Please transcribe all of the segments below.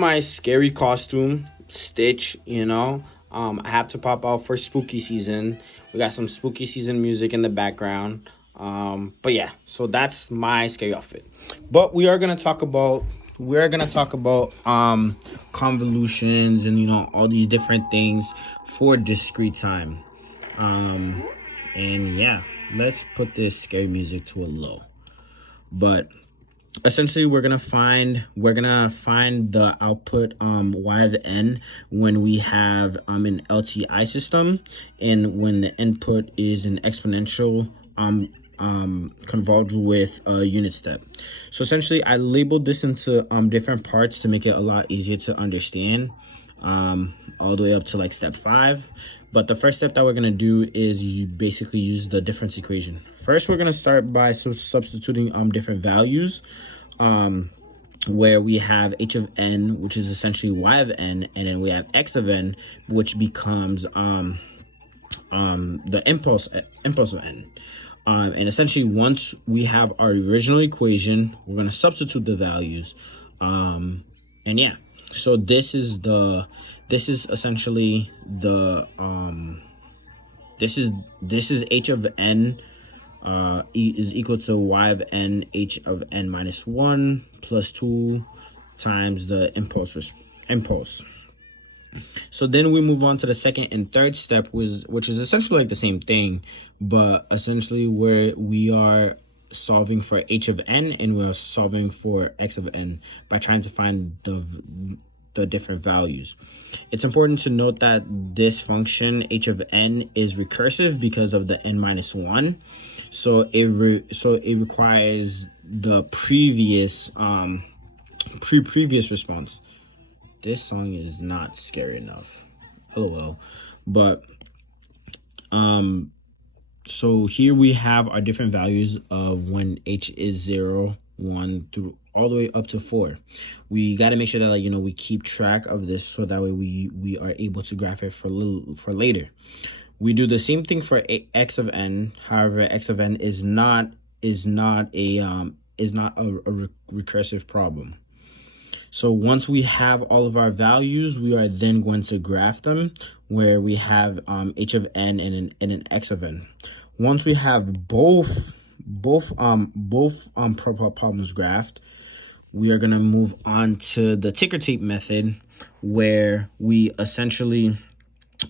My scary costume, Stitch, you know. I have to pop out for spooky season. We got some spooky season music in the background. But yeah, so that's my scary outfit. But we are gonna talk about convolutions and all these different things for discrete time. Um and yeah, let's put this scary music to a low. But essentially we're gonna find the output y of n when we have an LTI system, and when the input is an exponential convolved with a unit step. So essentially I labeled this into different parts to make it a lot easier to understand, all the way up to like step 5. But the first step that we're going to do is you basically use the difference equation. First, we're going to start by substituting different values, where we have h of n, which is essentially y of n, and then we have x of n, which becomes the impulse of n. And essentially, once we have our original equation, we're going to substitute the values. And yeah, so this is essentially the this is h of n is equal to y of n h of n minus 1 plus 2 times the impulse. So then we move on to the second and third step, which is essentially like the same thing, but essentially where we are solving for h of n and we're solving for x of n by trying to find the different values. It's important to note that this function h of n is recursive because of the n minus 1. So it requires the previous previous response. This song is not scary enough. LOL. But so here we have our different values of when h is 0, 1 through all the way up to 4. We got to make sure that we keep track of this, so that way we are able to graph it for later. We do the same thing for x of n. However, x of n is not a recursive problem. So once we have all of our values, we are then going to graph them, where we have h of n and an x of n. Once we have both problems graphed, we are going to move on to the ticker tape method, where we essentially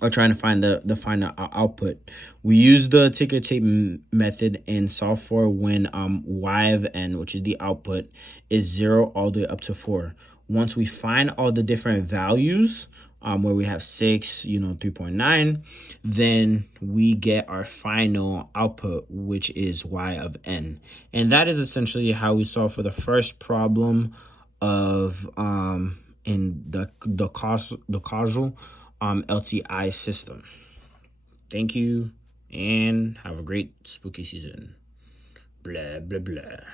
are trying to find the final output. We use the ticker tape method and solve for when y of n, which is the output, is 0 all the way up to 4. Once we find all the different values, where we have 6, 3.9, then we get our final output, which is y of n. And that is essentially how we solve for the first problem of in the causal LTI system. Thank you, and have a great spooky season. Blah, blah, blah.